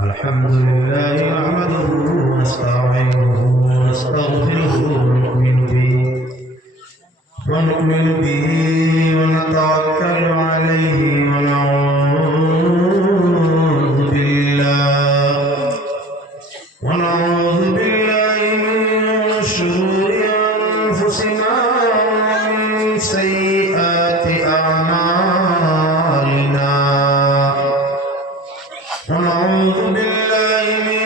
الحمد لله نحمده ونستعينه ونستغفره ونؤمن به ونتوكل عليه ونعوذ بالله من شرور أنفسنا ومن سيئات أعمالنا ونعوذ بالله من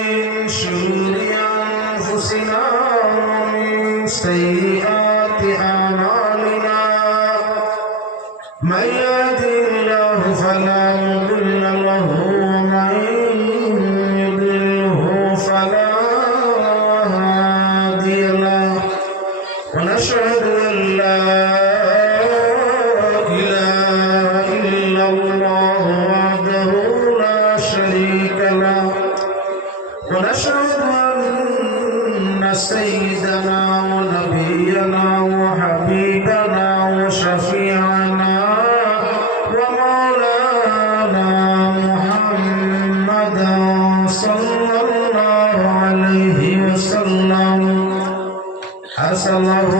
شرور أنفسنا ومن سيئات أعمالنا من يهده الله فلا مضل له ومن يضلله فلا هادي له ونشهد أن لا إله إلا الله وحده لا شريك له ونشهد أن سيدنا ونبينا وحبيبنا وشفيعنا ومولانا محمدا صلى الله عليه وسلم أرسله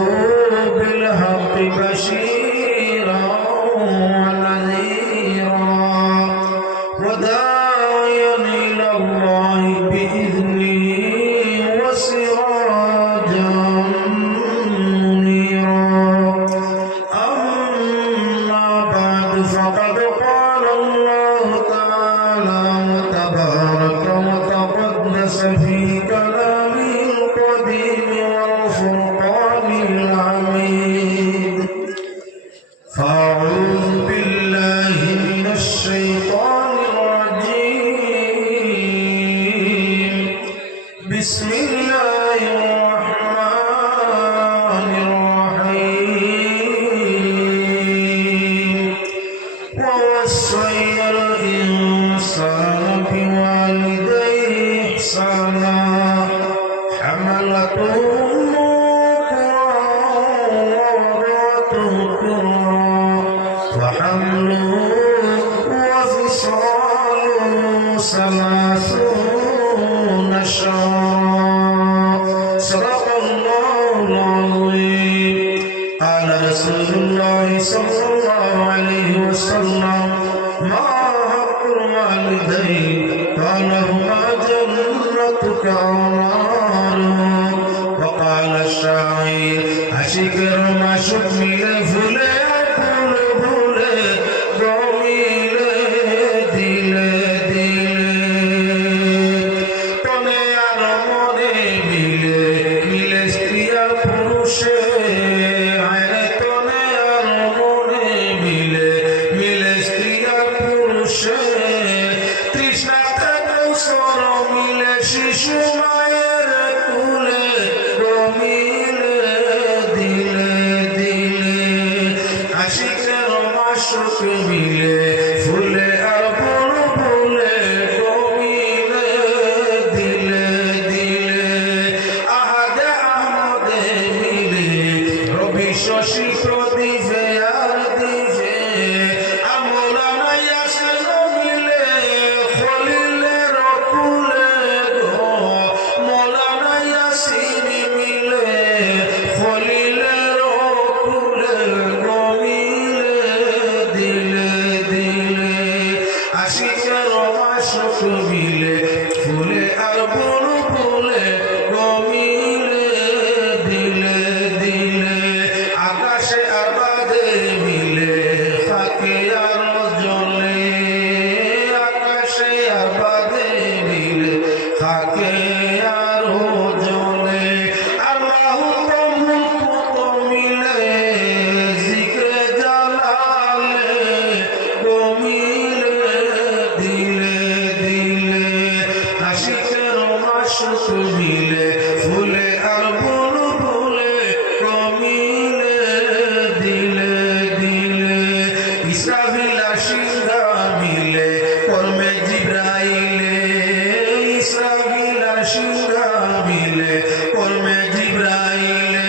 بالحق بشيرا ونذيرا وداعيا إلى الله بإذنه وسراجا منيرا أما بعد فقد قال الله تعالى وتبارك وتقدس في كلامه القديم والفرقان الحميد فأعوذ بالله من الشيطان الرجيم بسم الله الرحمن الرحيم ووصينا الإنسان بوالديه إحسانا حملته وحمله وفصاله 30 شهرا صدق الله العظيم قال رسول الله صلى الله عليه وسلم ما حق الوالدين قال هما جنتك ونارهم وقال الشاعر أشكر ما شكمل فلان শিশু মায়ের কুলে রমিলে দিলে দিলে আশিকের মাসুক মিলে ফুলে আর বড় ফুলে রমিলে দিলে দিলে আহাদে আহমদে মিলে রবি শশী প্রদীপে আর দিবে আমলানা ইয়াসিন মিলে খলিলের কুলে মিলে ফুলে আর বড় ফুলে রমিলে দিলে দিলে আকাশে আর বাদে মিলে থাকে আর জলে আকাশে আর বাদে মিলে থাকে আর জলে আল্লাহু তো মিলে জিকরে জালালে রমিলে দিলে মিলে ফুলে আর বড় ফুলে রমিলে দিলে দিলে ইসরাফিল আশিরা মিলে কর্মে জিব্রাইলে ইসরাফিল আশিরা মিলে কর্মে জিব্রাইলে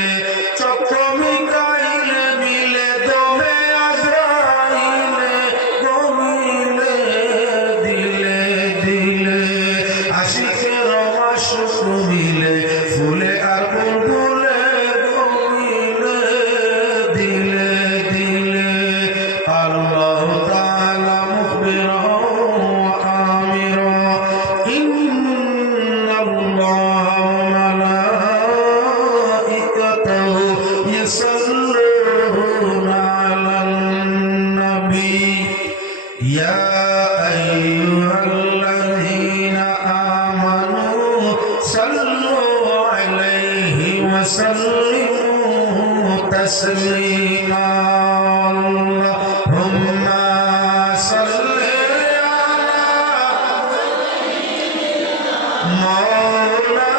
চক্র মিকাইলে মিলে দমে আজরাইলে রমিলে দিলে দিলে تسليما اللهم صل على مولانا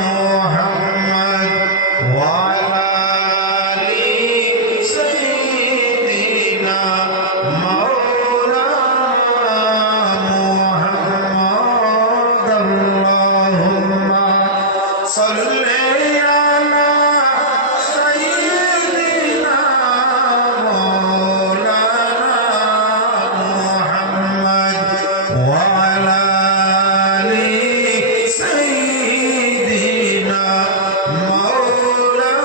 محمد وعلى آل سيدنا مولانا محمد اللهم صل على سيدنا مولانا محمد وعلى آل سيدنا مولانا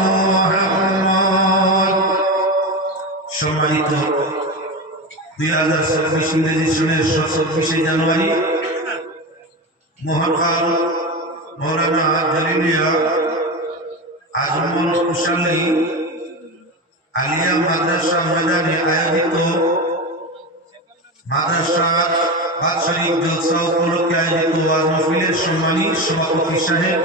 محمد সম্মানিত 2024 ইংরেজি সনের 26 জানুয়ারি মহাকাল মৌলানা জালিলিয়া আজমল কুশালী আলিয়া মাদ্রাসা ময়দানে আয়োজিত মাদ্রাসা বাৎসরিক জলসা উপলক্ষে আয়োজিত ওয়াজ মাহফিলের সম্মানী সভাপতি সাহেব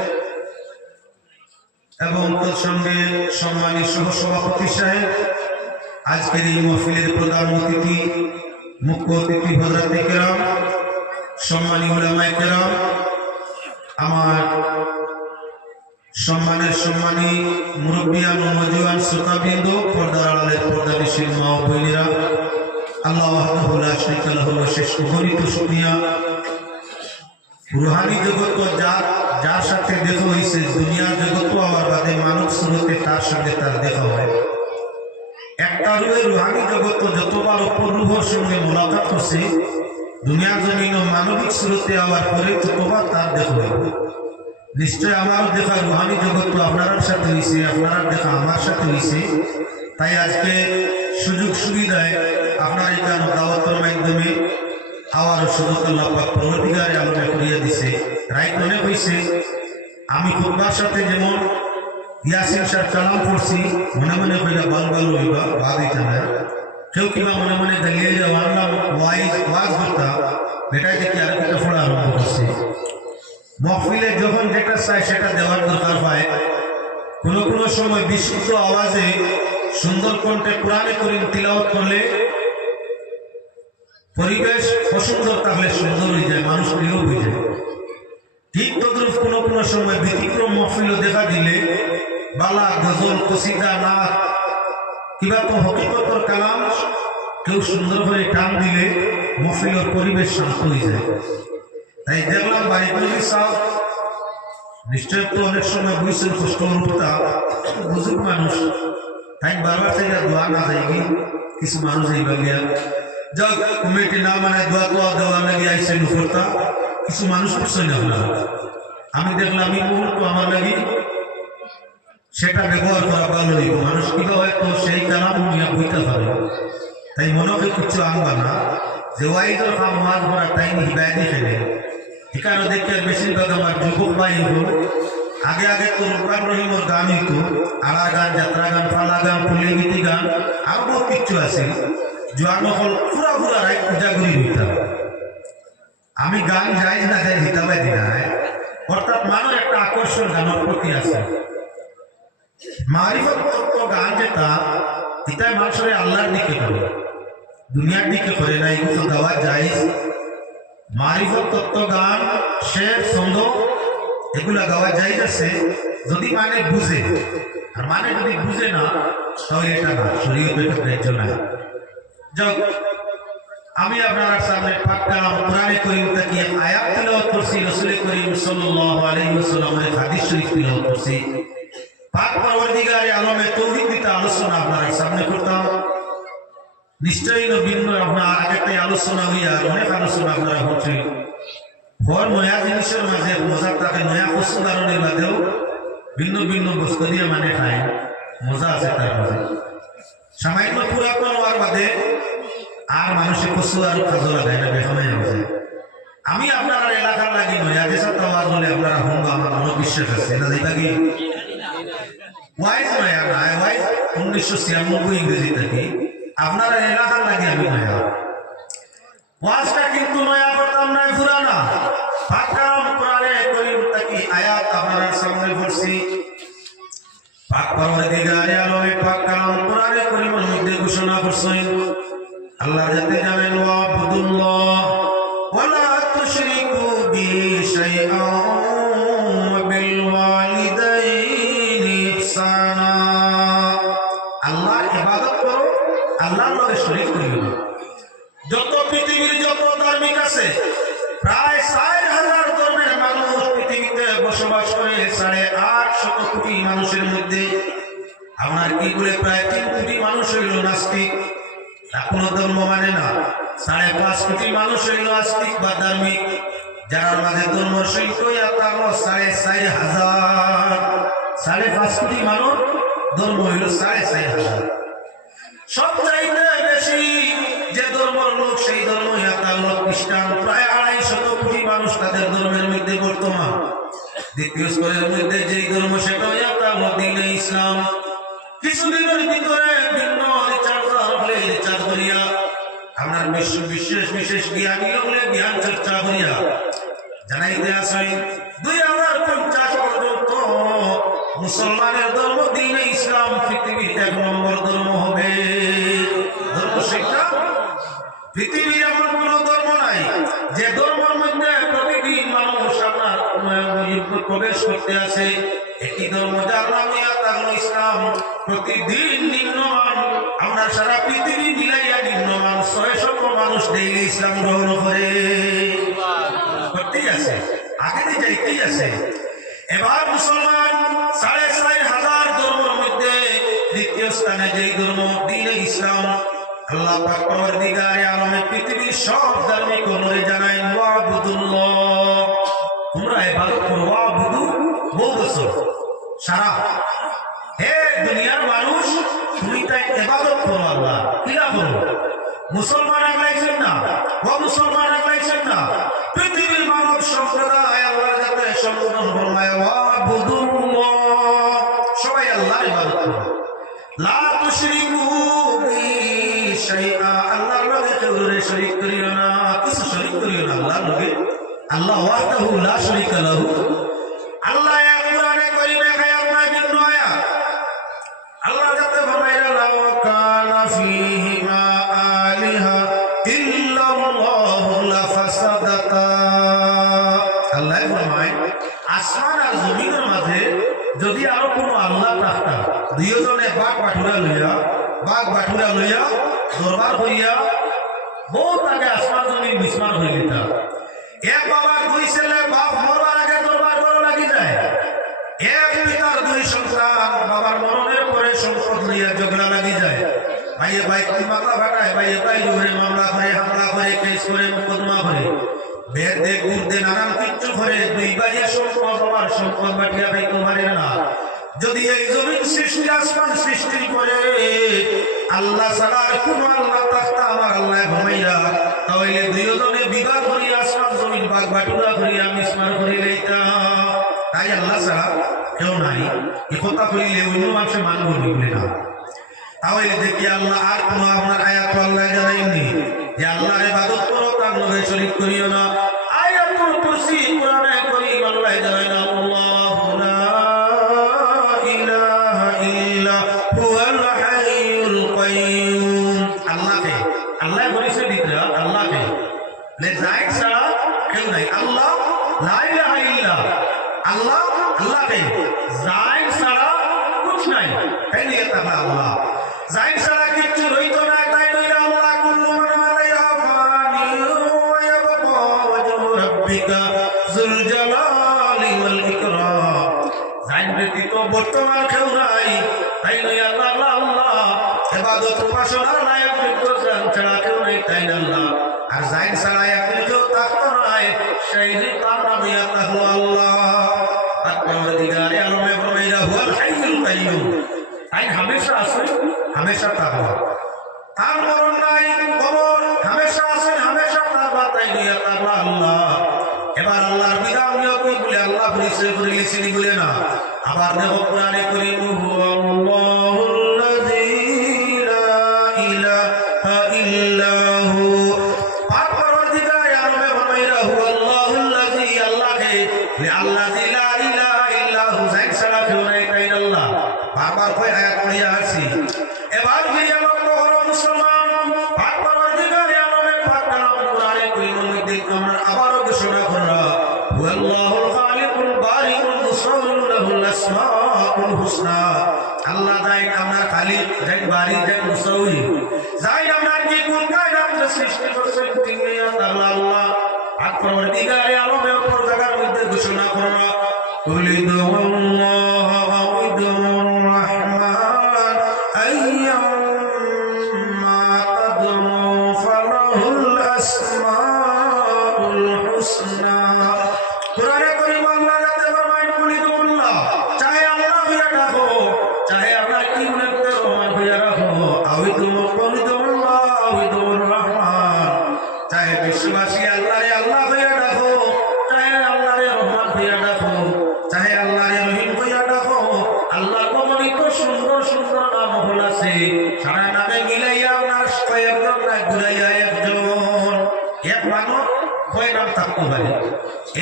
এবং তৎসঙ্গে সম্মানী সহসভাপতি সাহেব, আজকের এই মাহফিলের প্রধান অতিথি মুখ্য অতিথি হযরতে কেরাম, সম্মানী উলামায়ে কেরাম, আমার সম্মানী মুরব্বিয়ান ও নওজোয়ান শ্রোতাবৃন্দ, পর্দার আড়ালের পর্দানিশীল মা ও বোনেরা, আল্লাহ ওয়াহদাহু লা শারীকা লাহু শেষ অগণিত শুকরিয়া। রুহানি জগৎ যার সাথে দেখা হয়েছে, দুনিয়ার জগৎ আমার বাদে মানব স্রোতে তার সঙ্গে তার দেখা হয়। একটা রুহে রুহানি জগৎ যতবার অপর রুহের সঙ্গে মোলাকাত করছে, দুনিয়ার জমিন ও মানবিক স্রোতে আবার পরে ততবার তার দেখা হইবে। নিশ্চয় আমার দেখা রুহানি জগৎ আপনার সাথে হয়েছে, আপনার দেখা আমার সাথে হয়েছে। তাই আজকে সুযোগ সুবিধায় আপনার এখানে দাওয়াতের মাধ্যমে আবার সুযোগ আল্লাহ পাক পরবর্তীকারে আলোচনা করিয়া দিছে। রাইট অনেক হয়েছে। আমি খুতবার সাথে যেমন ইয়াসিন শাহ কালাম পড়ছি, মনে মনে কইরা বাল হইবা বাদ হইতে না। কেউ কিবা মনে মনে দাঁড়িয়ে যে ওয়াজ করতা, বেটাই দেখি আর একটা পড়া আরম্ভ করছে। মহফিলে যখন যেটা চায় সেটা দেওয়ার দরকার হয়। কোনো সময় বিশুদ্ধ আওয়াজে সুন্দর কণ্ঠে কোরআনে কারীম তিলাওয়াত করলে পরিবেশ অসুন্দর থাকলে সুন্দর হয়ে যায়, মানুষ নীরব হয়ে যায়। ঠিক তদ্রুপ কোনো সময় ব্যতিক্রম মহফিল দেখা দিলে বালা গজল কসিদা নাচ কিবা তো হকিকতর কালাম কেউ সুন্দর করে টান দিলে মহফিলের পরিবেশ শান্ত হয়ে যায়। তাই দেখলাম বাড়িগুলি সাহ নিশ্চয় তো অনেক সময় বুঝছেন কষ্ট রূপতা বুঝুক মানুষ, তাই বারবার থেকে দোয়া না যাইবি। কিছু মানুষ এই বাগিয়া যাক কমিটি না মানে দোয়া দেওয়া লাগে আইসে নুফরতা, কিছু মানুষ করছে না। আপনারা আমি দেখলাম এই মুহূর্ত আমার লাগি সেটা ব্যবহার করা ভালো হইব। মানুষ কিবা হয়তো সেই কালাম নিয়ে বইতে পারে, তাই মনে হয় কিছু আনবা না যে ওয়াইজের কাম ওয়াজ করা টাইম হিবায় দেখে নেই। এখানে দেখে বেশিরভাগ আমার যুবক ভাই আগে তো রূপান রহিমর গান হইতো, আলা গান, যাত্রা গান, ফালা গান, ফুলে গীতি গান, আরো বহুত কিছু আছে। জোয়ান হল পুরা রায় পূজা করি হইতাম। আমি গান যাই না যাই হিতাবাই দিনা, অর্থাৎ মানুষ একটা আকর্ষণ গানের প্রতি আছে। মারিফত তত্ত্ব গান যেটা এটাই মানুষের আল্লাহর দিকে করে, দুনিয়ার দিকে করে না। এগুলো দেওয়া যায়। মারিফত তত্ত্ব গান, শের, ছন্দ এগুলা গাওয়া যাই আছে যদি মানে বুঝে। আর মানে যদি বুঝে না তাহলে এটা না, শরীয়ত এটা গ্রাহ্য না। যাক, আমি আপনার সামনে পাক কালাম কোরআনে কারীম থেকে আয়াত তেলাওয়াত করছি, রাসূল করিম সাল্লাল্লাহু আলাইহি ওয়াসাল্লামের হাদিস শরীফ তেলাওয়াত করছি। পাক পরওয়ারদিগারে আলমে তৌহিদ দিতে আলোচনা আপনার সামনে করতাম। নিশ্চয়ই ভিন্ন আপনার আগেতে আলোচনা হইয়া অনেক আলোচনা আপনারা হচ্ছে। ভর নয়া জিনিসের মাঝে মজা থাকে, নয়া বস্তু কারণের বাদেও ভিন্ন বস্তু দিয়ে মানে খায়, মজা আছে তার মাঝে। সামান্য পুরাতন হওয়ার বাদে আর মানুষের কচু আর কাজও লাগায় না, বেহামাই যায়। আমি আপনার এলাকার লাগি নয়া দেশের আওয়াজ হলে আপনারা হঙ্গ আমার মনে বিশ্বাস আছে না। যেটাকে ওয়াইজ নয়া নাই, ওয়াইজ 1996 ইংরেজি থেকে আপনার এলাকার লাগে আমি নয়া। ওয়াজটা কিন্তু নয়া করতাম নাই, পুরানা। পাক কালাম কোরআনে কারীম থেকে আয়াত আপনার সামনে পড়ছি। ওয়াবুদুল্লাহ ওয়া লা তুশরিকু বি শাইআন ওয়া বিল ওয়ালিদাইনি ইহসানা। আল্লাহর ইবাদত করো, আল্লাহর লগে শরীক করিও না। যত পৃথিবীর যত ধার্মিক আছে প্রায় ৪,০০০ ধর্মের মানুষ পৃথিবীতে বসবাস করে। ৮৫০ কোটি মানুষের মধ্যে আমার কি করে প্রায় ৩ কোটি মানুষ হইল নাস্তিক, কোন ধর্ম মানে না। ৫.৫ কোটি মানুষ হইল আস্তিক বা ধার্মিক, যার মাঝে ধর্ম শিল্প ৪,৫০০। ৫.৫ কোটি মানুষ ধর্ম হইল ৪,৫০০। সবচাইতে বেশি যে ধর্মের লোক সেই ধর্ম লোক খ্রিস্টান, প্রায় ২৫০ কোটি মানুষ তাদের ধর্মের মধ্যে বর্তমান। দ্বিতীয় স্তরের মধ্যে যেই ধর্ম সেটা দ্বীনে ইসলাম। কিছুদিনের ভিতরে ভিন্ন রিচার্জ করিয়া আপনার বিশেষ বিশেষ জ্ঞানী হলে জ্ঞান চর্চা করিয়া জানাইতে আসেন ২০৫০ পর্যন্ত মুসলমানের ধর্ম দ্বীনে ইসলাম পৃথিবীর ১ নম্বর ধর্ম হবে। ধর্ম শিক্ষা পৃথিবীর এমন কোন ধর্ম নাই যে ধর্মের মধ্যে প্রতিদিন মানুষ আপনার প্রবেশ করতে আসে। একটি ধর্ম যার নাম ইসলাম, প্রতিদিন নিম্নমান আমরা সারা পৃথিবী মিলাইয়া নিম্নমান ৬০০ মানুষ ডেইলি ইসলাম গ্রহণ করে করতেই আছে, আগে যাইতেই আছে। এবার মুসলমান ৪,৫০০ ধর্মের মধ্যে দ্বিতীয় স্থানে যেই ধর্ম দ্বীনে ইসলাম। আল্লাহ পাক পরওয়ারদিগারে আলমে পৃথিবীর সব ধার্মিক অনুযায়ী জানায় ওয়াবুদুল্লাহ, তোমরা ইবাদত করো। ওয়াবুদু বহু বছর সারা হে দুনিয়ার মানুষ, তুমি তাই ইবাদত করো। আল্লাহ কিলা করো? মুসলমান আগলাইছেন না, ও মুসলমান আগলাইছেন না, পৃথিবীর মানব সম্প্রদায় আল্লাহর কাছে সম্বোধন ফরমায় ওয়াবুদুল্লাহ, সবাই আল্লাহর ইবাদত করো। লা তুশরিকু বি শাইআ, আল্লাহর লগে কেউ শরীক করিও না, কিছু শরীক করিও না আল্লাহর লগে। আল্লাহ ওয়াহদাহু লা শারীকা লাহু। আল্লাহ এক কোরআনে কারীমে আয়াত নাই ভিন্ন আয়াত আল্লাহ যাতে ফরমাইলেন লাউ কানা ফীহিমা আলিহা ইল্লাল্লাহু লাফাসাদাতা। আল্লাহ ফরমায় আসমান আর জমিনের মাঝে যদি আরো কোনো আল্লাহ থাকতা, দুইজনে বাঘ বাঠুরা লইয়া দরবার হইয়া বহুত আগে আসমান জমিন মিসমার হয়ে যেতা। এক বাবার 2 ছেলে, বাপ মরবার আগে দরবার বড় লাগি যায়। এক পিতার 2 সন্তান, বাবার মরণের পরে সম্পদ লইয়া ঝগড়া লাগি যায়। ভাইয়ে ভাই মাথা ফাটায়, ভাইয়ে ভাই জোরে মামলা করে, হামলা করে, কেস করে, মোকদ্দমা করে, বেদে গুর্দে নানান কিচ্ছু করে। 2 ভাইয়ের সম্পদ আমার সম্পদ বাটিয়া পাইতে পারে না। যদি এই জমিন সৃষ্টি আসমান সৃষ্টির পরে আল্লাহ ছাড়া আর কোন আল্লাহ থাকতা, আমার আল্লাহ ঘুমাইয়া, তাহলে দুইজনে বিবাদ করিয়া আসমান জমিন বাঘ বাটুরা করিয়া মিসমার করে লইতাম। তাই আল্লাহ ছাড়া কেউ নাই, এ কথা কইলে অন্য মানুষের মান বলবে না। তাহলে দেখি আল্লাহ আর কোন আপনার আয়াত আল্লাহ জানাইনি যে আল্লাহর ইবাদত করো, তার লগে শরীক করিও না। আয়াতুল কুরসি কোরআনে কারীম আল্লাহ জানায় না আল্লাহু লা ইলাহা ইল্লা হুয়াল হাইয়ুল কাইয়ুম। আল্লাহকে আল্লাহ বলেছে দিতে আল্লাহকে লে যাই ছাড়া কেউ নাই। আল্লাহ লা ইলাহা ইল্লা আল্লাহ, আল্লাহকে যাই ছাড়া কুছ নাই। তাই নিয়ে তাহলে আল্লাহ যাই ছাড়া কিচ্ছু রইতো না। তাই নিয়ে আল্লাহ কুল্লু মান আলাইহা ফানিন ওয়া ইয়াবকা ওয়াজহু রাব্বিকা যুল জালালি ওয়াল ইকরাম। যাই ব্যতীত বর্তমান কেউ নাই। তাই নিয়ে আল্লাহ আল্লাহ ইবাদত উপাসনার লায়ক বিদ্যমান ছাড়া কেউ নাই। তাই আল্লাহ আর যাই ছাড়া আপনি কেউ থাকতো নাই, সেই তার নামে আল্লাহ আল্লাহ। পরওয়ারদিগারে আলমে ফরমাইয়া হুয়াল হাইয়ুল কাইয়ুম, তাই হামেশা আছে, হামেশা থাকবা, তার মরণ নাই, কবর হামেশা আছেন, হামেশা থাকবা। তাই নিয়ে থাকবা আল্লাহ। এবার আল্লাহর বিধান নিয়ে কই বলে আল্লাহ পরিচয় করে লিখেনি বলে না। আবার দেখো কোরআনে কারীম হুয়াল্লাহুল্লাযী লা ইলাহা ইল্লা হু। পরওয়ারদিগারে আলমে ফরমাইয়া হুয়াল্লাহুল্লাযী, আল্লাহকে আল্লাযী লা ইলাহা ইল্লা হু, যাই ছাড়া কেউ নাই। তাই আল্লাহ বারবার কই আয়াত পড়িয়া আসি। এবার ফিরে লক্ষ্য হলো মুসলমান, পরওয়ারদিগারে আলমে পাক নাম আসমাউল হুসনা আল্লাহ দাই আপনার খালিক যাই বাড়ি যাই মুসাউই যাই আপনার কি কোন কায়নাত সৃষ্টি করেছেন তিনি আল্লাহ আল্লাহ আকবর দিগারে আলমের উপর জায়গার মধ্যে ঘোষণা করো কুলিদু আল্লাহ আউদু রহমান আইয়াম্মা তাদমু ফালাহুল আসমাউল হুসনা কুরআনে কারীম আল্লাহ রাতে ফরমায় কুলিদু আল্লাহ চাহে আল্লাহ হইয়া ডাকো চাহে আল্লাহ কি মনে করে রহমান হইয়া রাখো আউদু কুলিদু আল্লাহ আউদু রহমান চাহে বিশ্ববাসী আল্লাহ আল্লাহ হইয়া ডাকো চাহে আল্লাহ রহমান হইয়া ডাকো চাহে আল্লাহ রহিম হইয়া ডাকো আল্লাহ কমনিত সুন্দর সুন্দর নাম হল আছে সারা নামে মিলাইয়া আপনার কয়েকজন না ঘুরাইয়া একজন এক মানুষ কয় নাম থাকতে পারে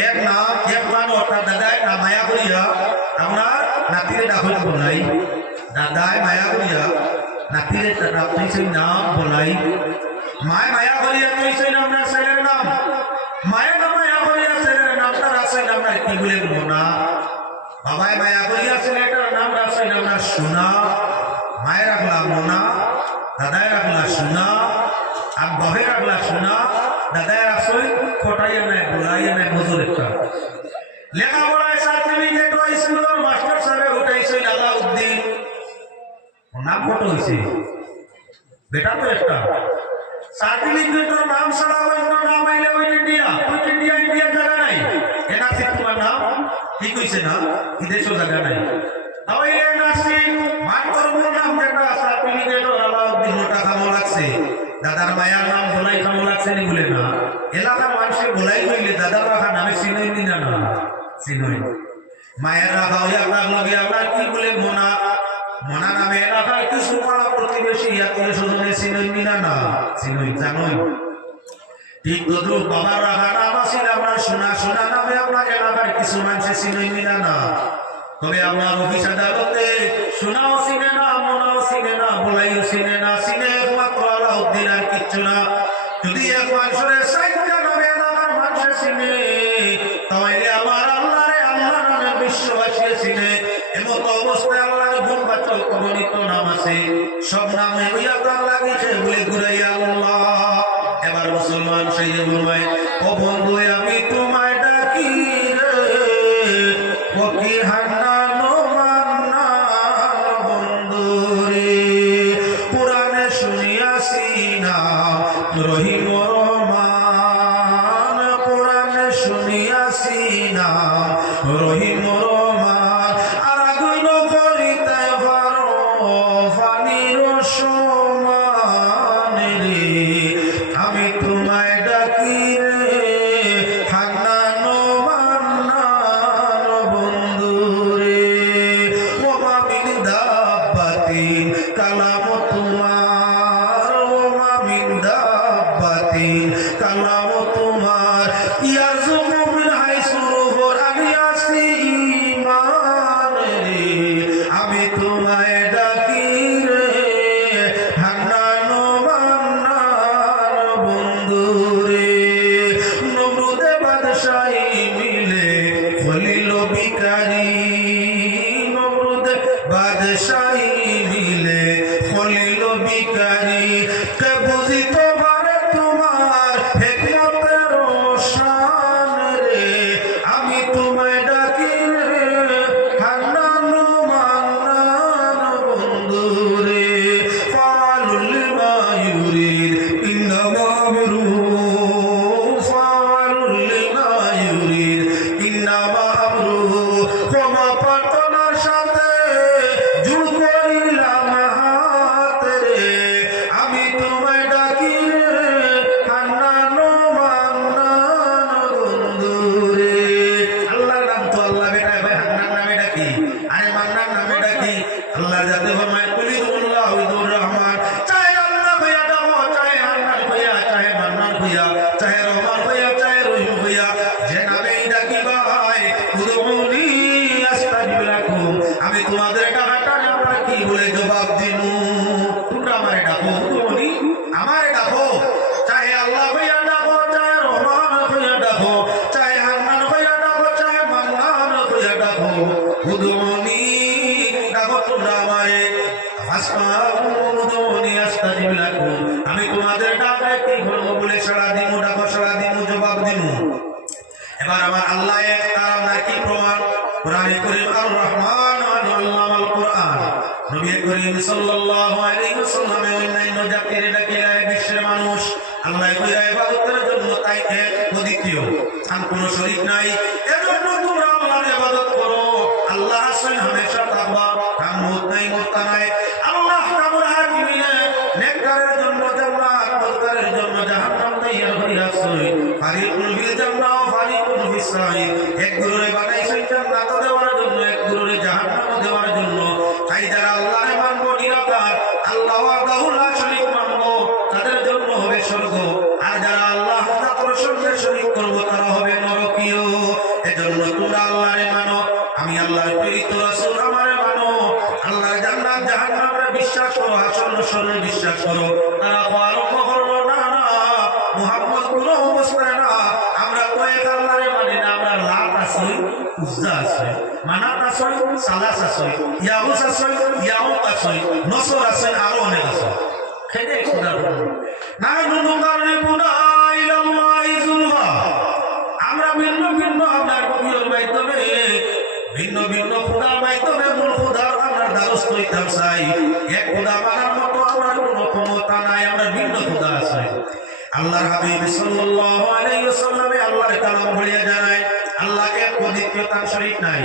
এক নাম এক মানুষ তার দাদায় না মায়া করিয়া আপনার নাতিরে ডাকল বলাই দাদায় মায়া করিয়া নাতিরে নাম বলাই মায় মায়া করিয়া তুই আপনার ছেলের নাম মায়ের নাম মায়া করিয়া ছেলের নামটা রাখছেন আপনার কি বলে মোনা বাবাই মায়া করিয়া ছেলেটার নাম রাখছেন আপনার সোনা মায়ের রাখলা মোনা দাদায় রাখলা সোনা আর বাহে রাখলা সোনা দাদায় রাখছেন ফটাইয়া নাই বোলাইয়া নাই মজুর একটা লেখাপড়ায় সার্টিফিকেট স্কুলের মাস্টার সাহেব উঠাইছেন আলাউদ্দিন নাম কত হয়েছে বেটা তো একটা সার্টিফিকেটের নাম ছাড়া অন্য নাম আইলে ইন্ডিয়া ইন্ডিয়া জায়গা নাই এনআরসি তোমার নাম ঠিক হইছে না বিদেশও জায়গা নাই তাহলে এনআরসি মাত্র নাম যেটা সার্টিফিকেটর আলাউদ্দিন টাকা লাগছে দাদার মায়ার নাম বলাই কাম লাগছে নি বলে না এলাকার মানুষের বলাই কইলে দাদার রাখা নামে চিনই নি না চিনই মায়ের রাখা হইয়া লগে আপনার কি বলে মোনা মোনা নামে এলাকার কিছু পাড়া প্রতিবেশী আত্মীয় স্বজনের চিনই নি না চিনই জানোই ঠিক তদ্রুপ বাবার রাখা নাম আছিল আপনার সোনা সোনা নামে আপনার এলাকার কিছু মানুষের চিনই নি না তবে আপনার অফিস আদালতে সোনাও চিনে না মোনাও চিনে না বলাইও চিনে না চিনে একমাত্র আলাউদ্দিন আর কিচ্ছু না যদি এক মানুষের সাইটটা নামে এলাকার মানুষের চিনে তাহলে আমার আল্লাহরে আল্লাহ নামে বিশ্ববাসী চিনে এমত অবস্থায় আল্লাহর গুণবাচক অগণিত নাম আছে সব নামে হইয়া তার লাগিছে বলে ঘুরাইয়া আল্লাহ এবার মুসলমান সেই বলবাই ও বন্ধু আমি তোমায় ডাকি রে ও কি হান্নানো মান্নান বন্ধু রে পুরাণে শুনিয়াছি না রহিম রহমান পুরাণে শুনিয়াছি না রহিম রহমান আর আগুন করিতে পারো ফানির সমান রে আমি তোমায় ডাকি রে হান্নানো মান্নান বন্ধু রে ও মামিন দাব্বাতিন কালাম তোমার ও মামিন দাব্বাতিন কালাম তোমার ইয়ারজুকু মিন হাইসু আমি আছি ঈমান রে আমি তোমায় ডাকি রে হান্নানো মান্নান বন্ধু রে নমরুদে বাদশাহী মিলে খলিল বিকারি নমরুদে বাদশাহী মিলে খলিল বিকারি কে বুঝিত পারে তোমার হিকমতের শান রে আমি তোমায় ডাকি রে হান্নানো মান্নান বন্ধু রে ফালুল লিমা ইউরিদ ইন্নামা আমরু ফালুল লিমা ইউরিদ ইন্নামা আমরু ক্ষমা প্রার্থনার সাথে জুড় করিলাম হাত রে আমি তোমায় ডাকি রে হান্নানো মান্নান বন্ধু রে আল্লাহর নাম তো আল্লাহ বেটা ভাই হান্নান নামে ডাকি আরে মান্নান নামে ডাকি আল্লাহ যাতে ফরমায় কুলিদুল্লাহ উইদুর রহমান চাহে আল্লাহ হইয়া ডাকো চাহে হান্নান হইয়া চাহে মান্নান হইয়া চাহে রহমান হইয়া চাহে রহিম হইয়া যে নামেই ডাকি ভাই উদউনি আস্তাজিব লাকুম আমি তোমাদের ডাকাটা আমরা কি বলে জবাব দিমু তোমরা আমারে ডাকো উদউনি আমারে ডাকো চাহে আল্লাহ হইয়া ডাকো চাহে রহমান হইয়া ডাকো চাহে হান্নান হইয়া ডাকো চাহে মান্নান হইয়া ডাকো উদউনি করিম সাল্লাল্লাহু আলাইহি ওয়াসাল্লামে অন্যান্য জাতির ডাকিলায় বিশ্বের মানুষ আল্লাহ কইরা ইবাদতের জন্য তাইকে অদ্বিতীয় আর কোন শরীক নাই এজন্য তোমরা আল্লাহর ইবাদত করো আল্লাহ আছেন হামেশা তাকওয়া কাম মত নাই মুক্তা নাই আল্লাহ রাব্বুল আলামিন নেককারের জন্য জান্নাত মুনকারের জন্য জাহান্নাম তৈরি করে রাখছেন ফারিকুল ফিল জান্নাহ ওয়া ফারিকুল ফিস সাঈর এক গুরুরে বানাইছেন জান্নাত দেওয়ার জন্য এক গুরুরে জাহান্নাম দেওয়ার জন্য তাই যারা আল্লাহরে মানবো নিরাকার আল্লাহ ওয়াহদাহু লা শরীক মানবো তাদের জন্য হবে স্বর্গ আর যারা আল্লাহ তাআলার সঙ্গে শরীক করবো তারা হবে নরকীয় এজন্য তোমরা আল্লাহরে মানো আমি আল্লাহর প্রেরিত রাসূল আমারে মানো আল্লাহর জান্নাত জাহান্নামে বিশ্বাস করো হাসর নসরে বিশ্বাস করো তারা আরম্ভ করলো না না মুহাম্মদ কোন অবস্থায় না আমরা কয়েক আল্লাহরে মানি না আমরা লাত আছে উজ্জা আছে মানাত আছে সালাস আছে ইয়াউস আছে ইয়াউক আছে নসর আছে আরো অনেক আছে খেদে খোদা না নুনুকারে পুনা ইলাল্লাহি যুলফা আমরা ভিন্ন ভিন্ন আপনার প্রিয়র মাধ্যমে ভিন্ন ভিন্ন খোদার মাধ্যমে মূল খোদার আমরা দ্বারস্থ হইতাম চাই এক খোদা মানার মতো আমার কোনো ক্ষমতা নাই আমরা ভিন্ন খোদা আছে আল্লাহর হাবিব সাল্লাল্লাহু আলাইহি ওয়াসাল্লামে আল্লাহর কালাম বলিয়া জানায় আল্লাহকে দ্বিতীয় তার শরীক নাই